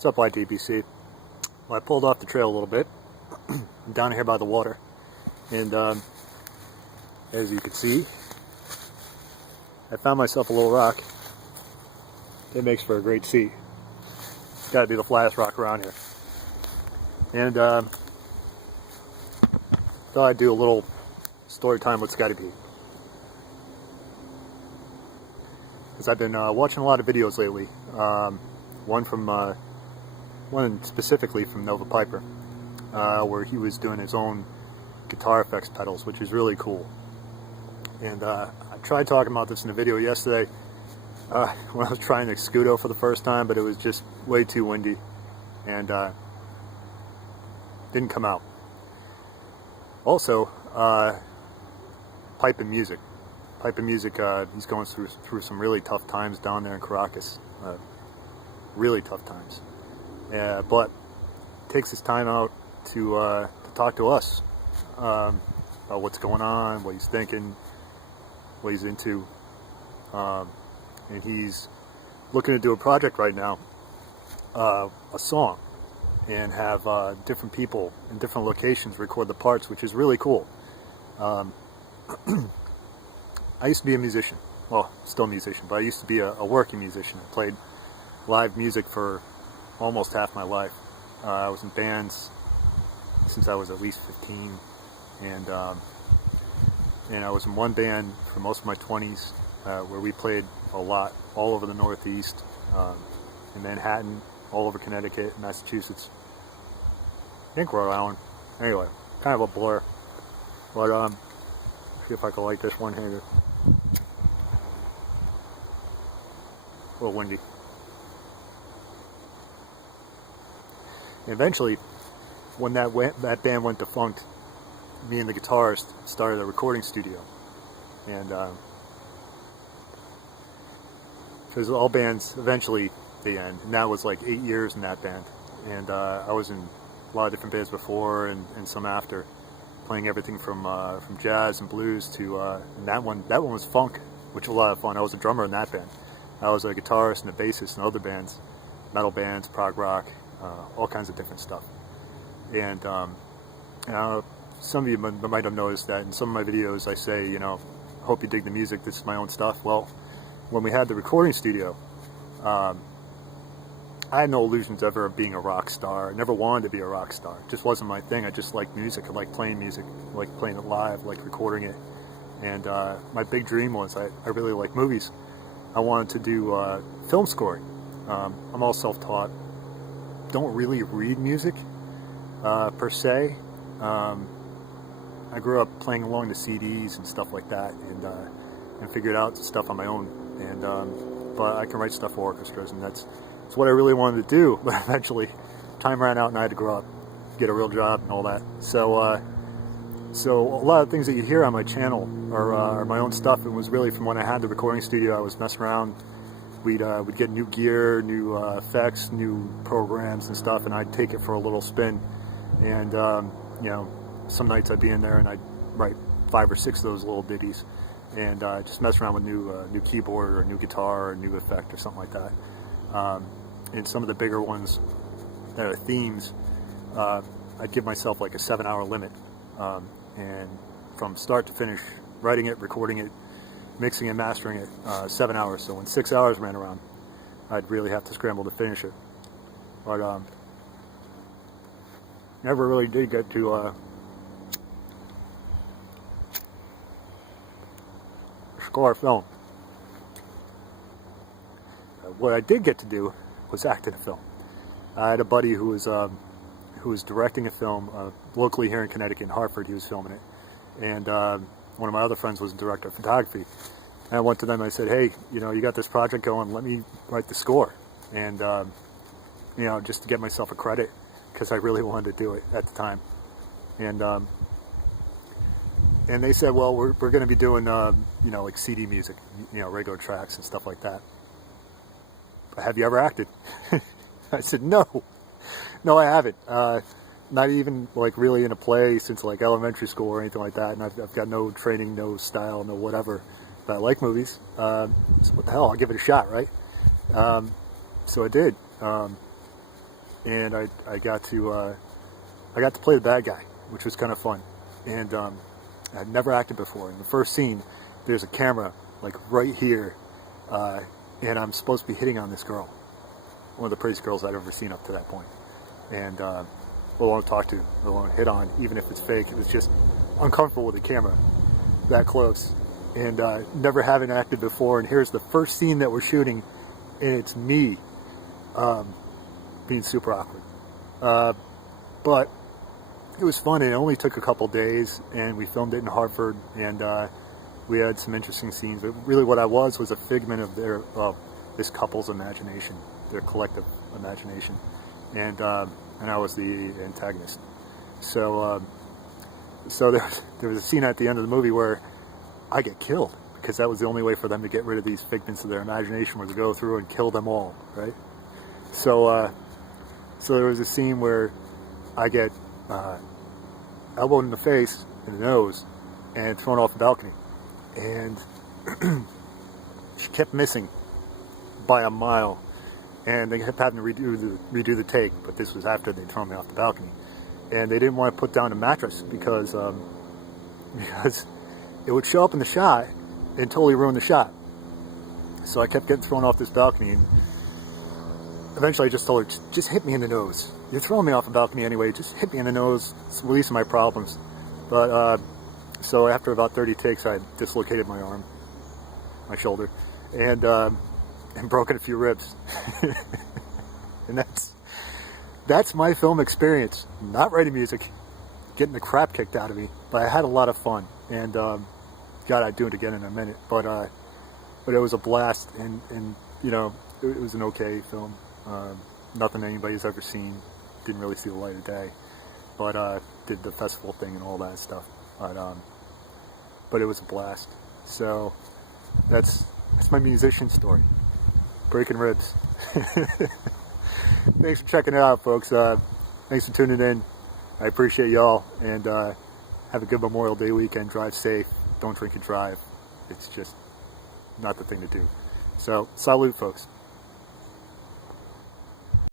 What's up, YTBC? Well, I pulled off the trail a little bit. I'm down here by the water, and as you can see, I found myself a little rock. It makes for a great seat. It's got to be the flattest rock around here. And thought I'd do a little story time with Scotty P. Because I've been watching a lot of videos lately. One specifically from Nova Piper, where he was doing his own guitar effects pedals, which is really cool. And I tried talking about this in a video yesterday when I was trying the Scudo for the first time, but it was just way too windy and didn't come out. Also, Pipe and Music. Pipe and Music, he's going through some really tough times down there in Caracas. Really tough times. But takes his time out to talk to us about what's going on, what he's thinking, what he's into, and he's looking to do a project right now, a song, and have different people in different locations record the parts, which is really cool. I used to be a musician, well, still a musician, but I used to be a working musician. I played live music for almost half my life. I was in bands since I was at least 15, and I was in one band for most of my 20s, where we played a lot all over the Northeast, in Manhattan, all over Connecticut, Massachusetts, I think Rhode Island. Anyway, kind of a blur. But see if I can light this one-handed. A little windy. Eventually, when that band went defunct, me and the guitarist started a recording studio, and because all bands eventually they end, and that was like 8 years in that band, and I was in a lot of different bands before and some after, playing everything from jazz and blues to and that one was funk, which was a lot of fun. I was a drummer in that band. I was a guitarist and a bassist in other bands, metal bands, prog rock. All kinds of different stuff. And some of you might have noticed that in some of my videos I say, you know, hope you dig the music, this is my own stuff. Well, when we had the recording studio, I had no illusions ever of being a rock star. I never wanted to be a rock star. It just wasn't my thing. I just liked music. I liked playing music. I liked playing it live, I liked recording it. And my big dream was I really like movies. I wanted to do film scoring. I'm all self-taught. Don't really read music per se. I grew up playing along to CDs and stuff like that, and figured out stuff on my own. And but I can write stuff for orchestras, and that's what I really wanted to do. But eventually, time ran out, and I had to grow up, get a real job, and all that. So so a lot of things that you hear on my channel are my own stuff. It was really from when I had the recording studio. I was messing around. We'd get new gear, new effects, new programs and stuff, and I'd take it for a little spin. And you know, some nights I'd be in there and I'd write 5 or 6 of those little ditties, and just mess around with new keyboard or new guitar or new effect or something like that. And some of the bigger ones that are themes, I'd give myself like a 7-hour limit, and from start to finish, writing it, recording it, mixing and mastering it, 7 hours. So when 6 hours ran around, I'd really have to scramble to finish it. But never really did get to score a film. What I did get to do was act in a film. I had a buddy who was directing a film locally here in Connecticut, in Hartford. He was filming it, and one of my other friends was a director of photography. And I went to them and I said, hey, you know, you got this project going, let me write the score. And, you know, just to get myself a credit, because I really wanted to do it at the time. And they said, well, we're going to be doing, you know, like CD music, you know, regular tracks and stuff like that. But have you ever acted? I said, no, I haven't. Not even like really in a play since like elementary school or anything like that, and I've got no training, no style, no whatever, but I like movies, so what the hell, I'll give it a shot, right? So I did. and I got to play the bad guy, which was kind of fun. And I'd never acted before. In the first scene, there's a camera like right here, and I'm supposed to be hitting on this girl, one of the prettiest girls I'd ever seen up to that point. And I want to talk to, I want to hit on, even if it's fake. It was just uncomfortable with the camera that close, and never having acted before. And here's the first scene that we're shooting, and it's me being super awkward. But it was fun, and it only took a couple days, and we filmed it in Hartford, and we had some interesting scenes. But really what I was a figment of this couple's imagination, their collective imagination, and I was the antagonist. So there was a scene at the end of the movie where I get killed, because that was the only way for them to get rid of these figments of their imagination, was to go through and kill them all, right? So there was a scene where I get elbowed in the face, in the nose, and thrown off the balcony. And she kept missing by a mile. And they kept having to redo the take, but this was after they'd thrown me off the balcony. And they didn't want to put down a mattress because it would show up in the shot and totally ruin the shot. So I kept getting thrown off this balcony, and eventually I just told her, just hit me in the nose. You're throwing me off the balcony anyway, just hit me in the nose, it's the least of my problems. But so after about 30 takes, I dislocated my arm, my shoulder, and broken a few ribs. And that's my film experience. Not writing music, getting the crap kicked out of me, but I had a lot of fun. And God, I'd do it again in a minute. But it was a blast, and you know, it was an okay film. Nothing anybody's ever seen. Didn't really see the light of day, but did the festival thing and all that stuff. But it was a blast. So that's my musician story. Breaking ribs. Thanks for checking it out, folks. Thanks for tuning in. I appreciate y'all, and have a good Memorial Day weekend. Drive safe. Don't drink and drive. It's just not the thing to do. So, salute, folks.